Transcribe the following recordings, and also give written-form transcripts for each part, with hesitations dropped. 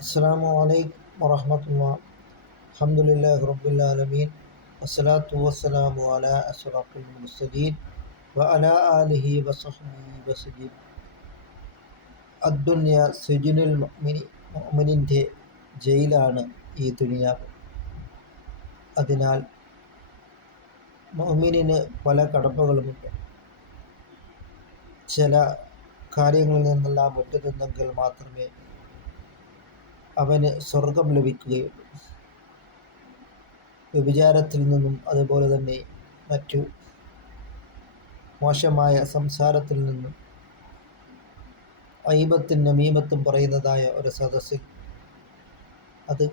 അസ്സലാമു അലൈക്കും വറഹ്മത്തുള്ളാഹി. അൽഹംദുലില്ലാഹി റബ്ബിൽ ആലമീൻ. വസ്സലാത്തു വസ്സലാമു അലാ അശ്റഫിൽ മുർസലീൻ വഅലാ ആലിഹി വസഹ്ബിഹി വസല്ലം. അദ്ദുനിയ സിജ്നുൽ മുഅ്മിനി, മുഅ്മിനിൻ്റെ ജയിലാണ് ഈ ദുനിയാവ്. അതിനാൽ മുഅ്മിനിന് പല കടമ്പകളുമുണ്ട്. ചില കാര്യങ്ങളിൽ നിന്നെല്ലാം വിട്ടുനിന്നെങ്കിൽ മാത്രമേ അവന് സ്വർഗം ലഭിക്കുകയുള്ളൂ. വ്യഭിചാരത്തിൽ നിന്നും അതുപോലെ തന്നെ മറ്റു മോശമായ സംസാരത്തിൽ നിന്നും ഗീബത്തും നമീമത്തും പറയുന്നതായ ഒരു സദസ്സിൽ അത്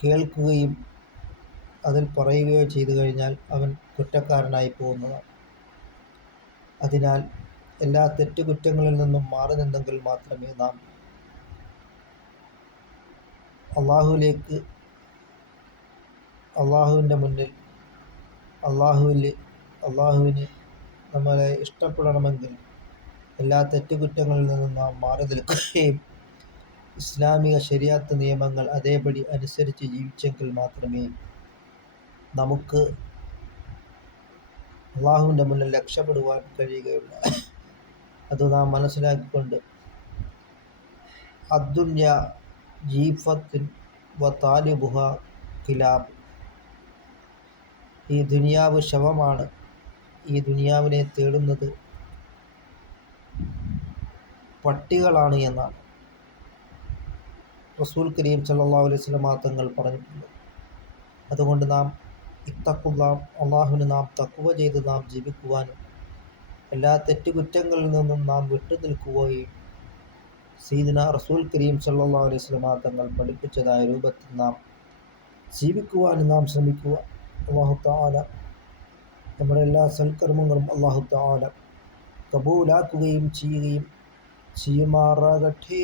കേൾക്കുകയും അതിൽ പറയുകയോ ചെയ്തു കഴിഞ്ഞാൽ അവൻ കുറ്റക്കാരനായി പോകുന്നതാണ്. അതിനാൽ എല്ലാ തെറ്റുകുറ്റങ്ങളിൽ നിന്നും മാറി നിന്നെങ്കിൽ മാത്രമേ നാം അള്ളാഹുവിൻ്റെ മുന്നിൽ അള്ളാഹുവിന് നമ്മളെ ഇഷ്ടപ്പെടണമെങ്കിൽ എല്ലാ തെറ്റുകുറ്റങ്ങളിൽ നിന്നും നാം മാറി നിൽക്കുകയും ഇസ്ലാമിക ശരീഅത്ത് നിയമങ്ങൾ അതേപടി അനുസരിച്ച് ജീവിച്ചെങ്കിൽ മാത്രമേ നമുക്ക് അള്ളാഹുവിൻ്റെ മുന്നിൽ രക്ഷപ്പെടുവാൻ കഴിയുകയുള്ളൂ. അത് നാം മനസ്സിലാക്കിക്കൊണ്ട് അദ്ദുന്യ ജീഫത്തുൻ വ താലിബുഹ കിലാബ്, ഈ ദുനിയാവ് ശവമാണ്, ഈ ദുനിയാവിനെ തേടുന്നത് പട്ടികളാണ് എന്നാണ് റസൂൽ കരീം സല്ലല്ലാഹു അലൈഹി വസല്ലം തങ്ങൾ പറഞ്ഞിട്ടുണ്ട്. അതുകൊണ്ട് നാം ഇത്തഖുല്ലാഹ്, അള്ളാഹുവിന് നാം തഖ്വ ചെയ്ത് നാം ജീവിക്കുവാനും എല്ലാ തെറ്റുകുറ്റങ്ങളിൽ നിന്നും നാം വിട്ടുനിൽക്കുകയും സയ്യിദുനാ റസൂൽ കരീം സല്ലല്ലാഹു അലൈഹി വസല്ലം തങ്ങൾ പഠിപ്പിച്ചതായ രൂപത്തിൽ നാം ജീവിക്കുവാനും നാം ശ്രമിക്കുക. അല്ലാഹു തആല നമ്മുടെ എല്ലാ സൽക്കർമ്മങ്ങളും അല്ലാഹു തആല കബൂലാക്കുകയും ചെയ്യുമാറാകട്ടെ.